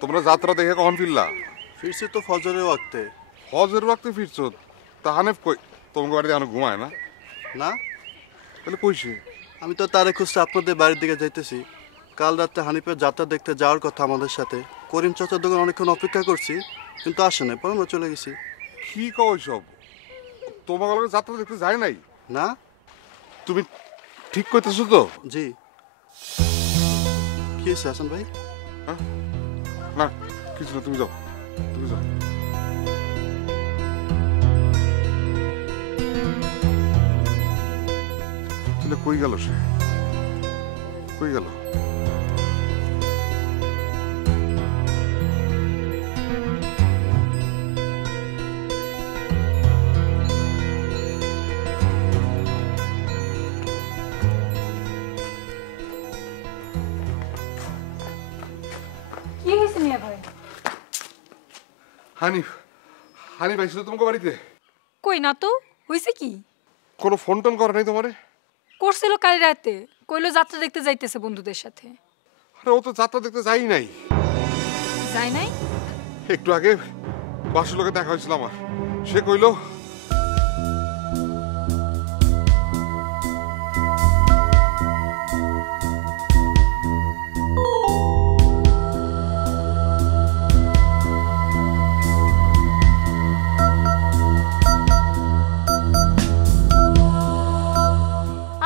তোমরা যাত্রা দেখে কখন ফিরলা? ফিরছি তো ফজরের ওয়াক্তে। ফজরের ওয়াক্তে ফিরছো? তা হানেফ কই? তোমাকে বাড়িতে এখনো ঘুমায় না? না, তাহলে কইছে? আমি তো তারে খুঁজতে আপনাদের বাড়ির দিকে যাইতেছি। কাল রাতে হানিফের যাত্রা দেখতে যাওয়ার কথা আমাদের সাথে। করিম চাচার দোকান অনেকক্ষণ অপেক্ষা করছি, কিন্তু আসে নাই, পরে আমরা চলে গেছি। কি কও সব? তোমার লগে যাত্রা দেখতে যায় নাই? না। তুমি ঠিক কইতেছো তো? জি। কি হয়েছে হাসান ভাই? হ্যাঁ না কিছু না, তুমি যাও, তুমি যাও। তাহলে কই গেল সে? কই গেল? কি হয়েছে মিয়া ভাই? হানিফ, হানিফ আইছিল তোমাকে বাড়িতে? কই না তো, হয়েছে কি? কোনো ফোন টোন করে নাই তোমারে? করছিল কাল রাতে, কইলো যাত্রা দেখতে যাইতেছে বন্ধুদের সাথে। আরে ও তো যাত্রা দেখতে যাই নাই। যাই নাই? একটু আগে বাসুর লোকে দেখা হয়েছিল আমার, সে কইলো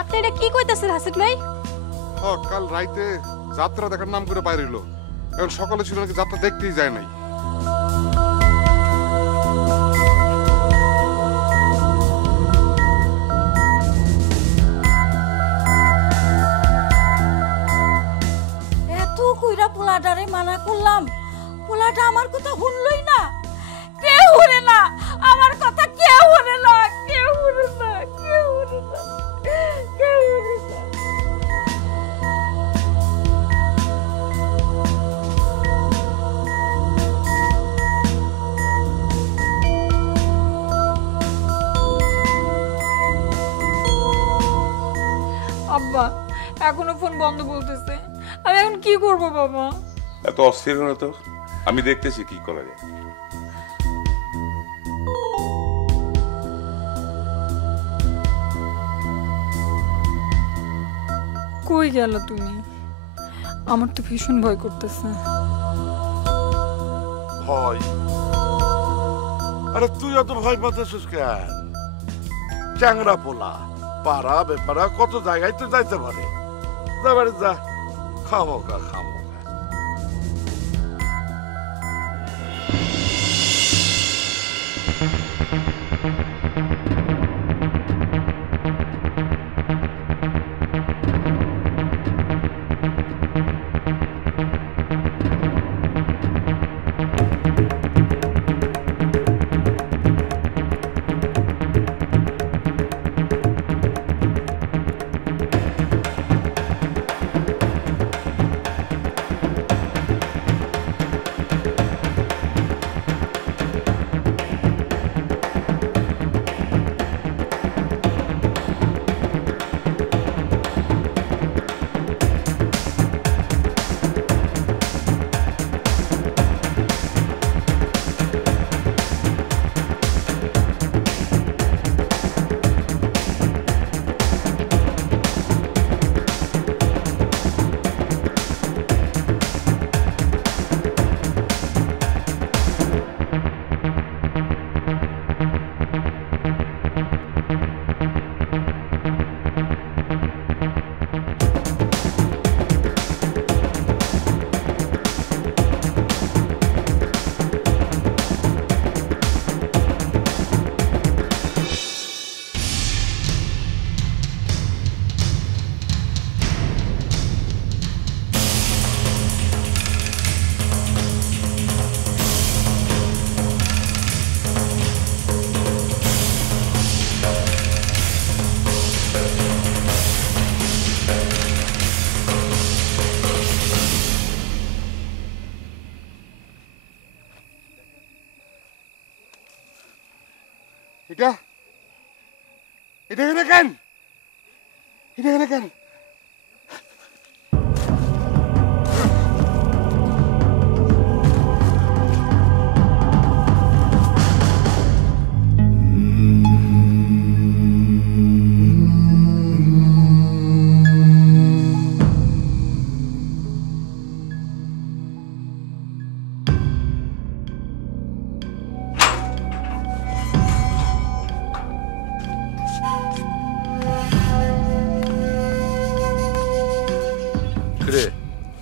আপনি এটা কি কইতাছেন হাসিফ ভাই? কাল রাইতে যাত্রা দেখার নাম করে বাইরে এলো, এখন সকালে ছিল নাকি যাত্রা দেখতেই যায় নাই। এত কইরা পোলাটারে মানা করলাম, পোলাটা আমার কথা শুনলই না। কেউ শুনে না আমার কথা, কেউ শুনে না, কেউ শুনে না, কেউ শুনে না, কেউ শুনে না। আব্বা এখনো ফোন বন্ধ বলতেছে, আমি এখন কি করব বাবা? এত অস্থির হলো তো, আমি দেখতেছি কি করা যায়। কই গেল তুমি? আমার তো ভীষণ ভয় করতেছে। ভয়? আরে তুই অত ভয় পাচ্ছিস কেন? চ্যাংরা পোলা, পাড়া বেপারা কত জায়গায় তো যাইতে পারে। যা বাড়ি যা, খামোকা খামোকা। এটা এটা এখানে কেন? এটা এখানে কেন?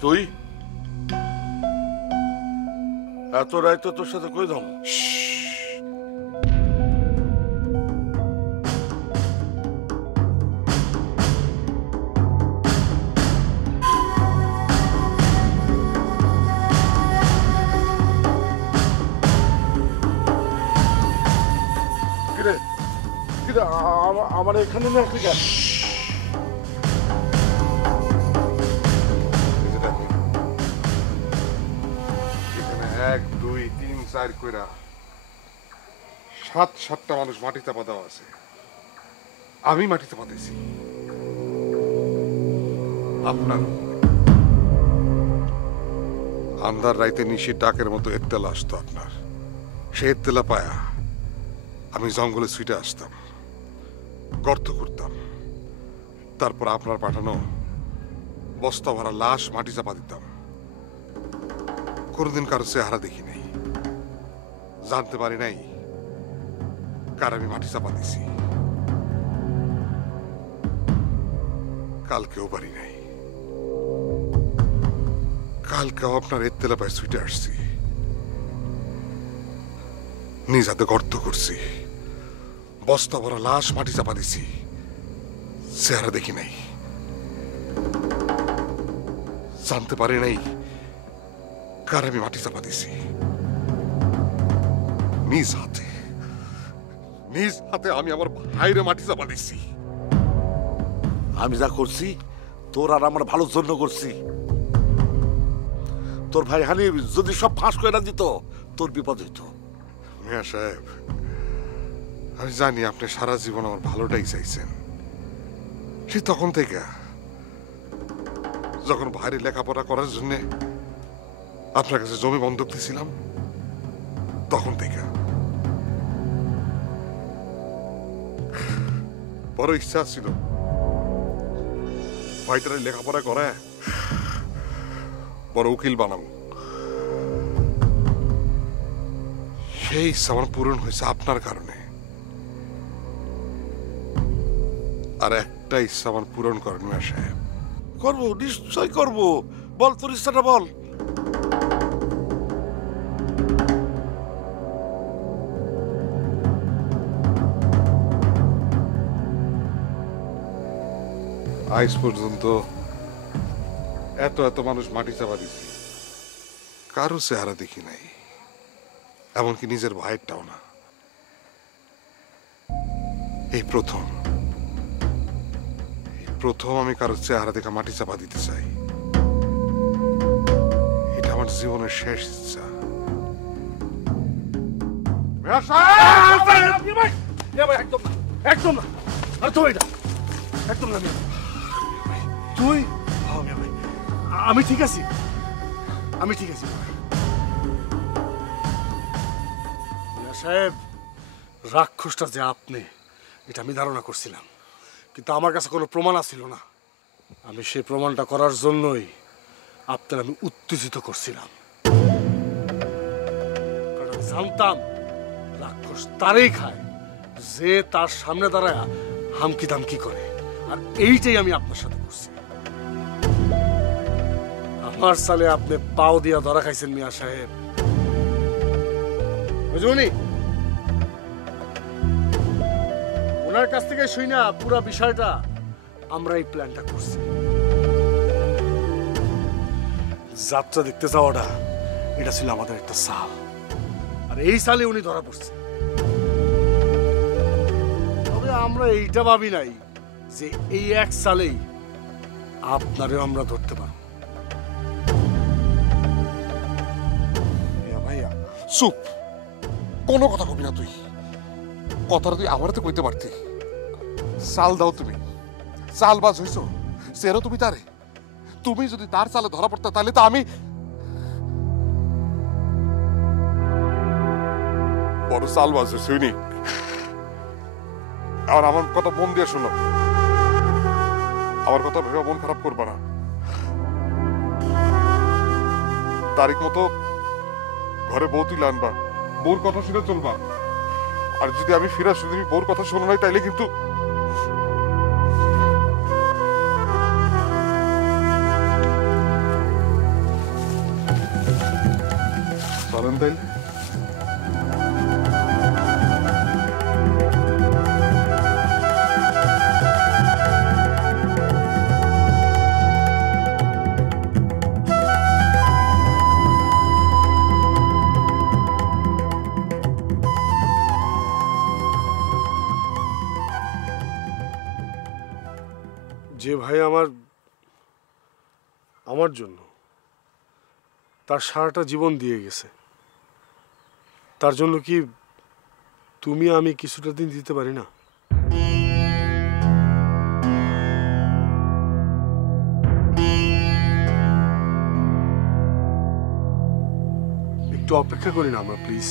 তুই এত রাইতে তোর সাথে কই দাম? আমার এখানে না ঠিক আছে। এখানে 1 2 3 4 কইরা 7-7টা মানুষ মাটিতে চাপা দেওয়া আছে। আমি মাটিতে চাপা দিয়েছি। আপনার আন্ধার রাইতে নিশি ডাকের মতো এত্তেলা আসতো আপনার। সে এত্তেলা পায়া আমি জঙ্গলে ছুটে আসতাম, গর্ত করতাম, তারপর আপনার পাঠানো বস্তা ভরা লাশ মাটি চাপা দিতাম। কোনদিন কারো চেহারা দেখি নাই, জানতে পারি নাই কার আমি মাটি চাপা দিছি। কালকেও পারি নাই, কালকেও আপনার এত্তেলা পায়ে ছুটে আসছি, নিজ হাতে গর্ত করছি, বস্তা ভরা লাশ মাটি চাপা দিছি, চেহারা দেখি নাই, জানতে পারি নাই কার আমি মাটি চাপা দিছি। নিজ হাতে আমি আমার ভাইরে মাটি চাপা দিছি। আমি যা করছি তোর আর আমার ভালোর জন্য করছি। তোর ভাই হানিফ যদি সব ফাঁস করে দিত তোর বিপদ হইত। মিয়া সাহেব, আমি জানি আপনি সারা জীবন আমার ভালোটাই চাইছেন। সে তখন থেকে যখন বাইরে লেখাপড়া করার জন্য আপনার কাছে জমি বন্ধক দিয়েছিলাম, তখন থেকে বড় ইচ্ছা ছিল ভাইটারে লেখাপড়া করে বড় উকিল বানাবো। সেই ইচ্ছা আমার পূরণ হয়েছে আপনার কারণে। আর একটা ইচ্ছা আমার পূরণ করেন মিয়া সাহেব। করবো, নিশ্চয় করবো। বল তোর ইচ্ছাটা বল। আজ পর্যন্ত এত এত মানুষ মাটি চাপা দিচ্ছে, কারো চেহারা দেখি নাই, এমনকি নিজের ভাইয়েরটাও না। এই প্রথম আমি কারো চেহারা দেখা মাটি চাপা দিতে চাই। এটা আমার জীবনের শেষ ইচ্ছা। একদম না, আর তো এটা একদম না। তুই আমি ঠিক আছি, আমি ঠিক আছি সাহেব। রাক্ষসটা যে আপনি, এটা আমি ধারণা করছিলাম, কিন্তু আমার কাছে কোনো প্রমাণ ছিল না। আমি সেই প্রমাণটা করার জন্যই আপনার আমি উত্তেজিত করছিলাম, কারণ আমি জানতাম রাক্ষস তারই খায় যে তার সামনে দাঁড়ায় হামকি দামকি করে। আর এইটাই আমি আপনার সাথে করছি। আমার সালে আপনি পাও দিয়া ধরা খাইছেন মিয়া সাহেব, বুঝুনি? ওনার কাছ থেকে শুই না পুরো বিষয়টা আমরা এই প্ল্যানটা করছি। যাত্রা দেখতে যাওয়াটা এটা ছিল আমাদের একটা সাল, আর এই সালে উনি ধরা পড়ছে। তবে আমরা এইটা ভাবি নাই যে এই এক সালেই আপনারেও আমরা ধরতে পারব। ভাইয়া চুপ, কোনো কথা কবি না তুই। কথাটা তুই আমার তো কইতে পারতি। চাল দাও তুমি, চালবাজ হইছো, সেরো তুমি তারে। তুমি যদি তার চালে ধরা পড়তে তাহলে তো আমি বড় চালবাজ হইনি। আর আমার কথা মন দিয়ে শোনো, আমার কথা ভেবে মন খারাপ করবা না। তারিখ মতো ঘরে বউ তুলে আনবা, বউর কথা শুনে চলবা। আর যদি আমি ফিরে আসি, তুমি বউর কথা শোনো নাই, তাইলে কিন্তু চলেন তাইলে। যে ভাই আমার জন্য তার সারাটা জীবন দিয়ে গেছে, তার জন্য কি তুমি আমি কিছুটা দিন দিতে পারি না? একটু অপেক্ষা করি না আমরা, প্লিজ।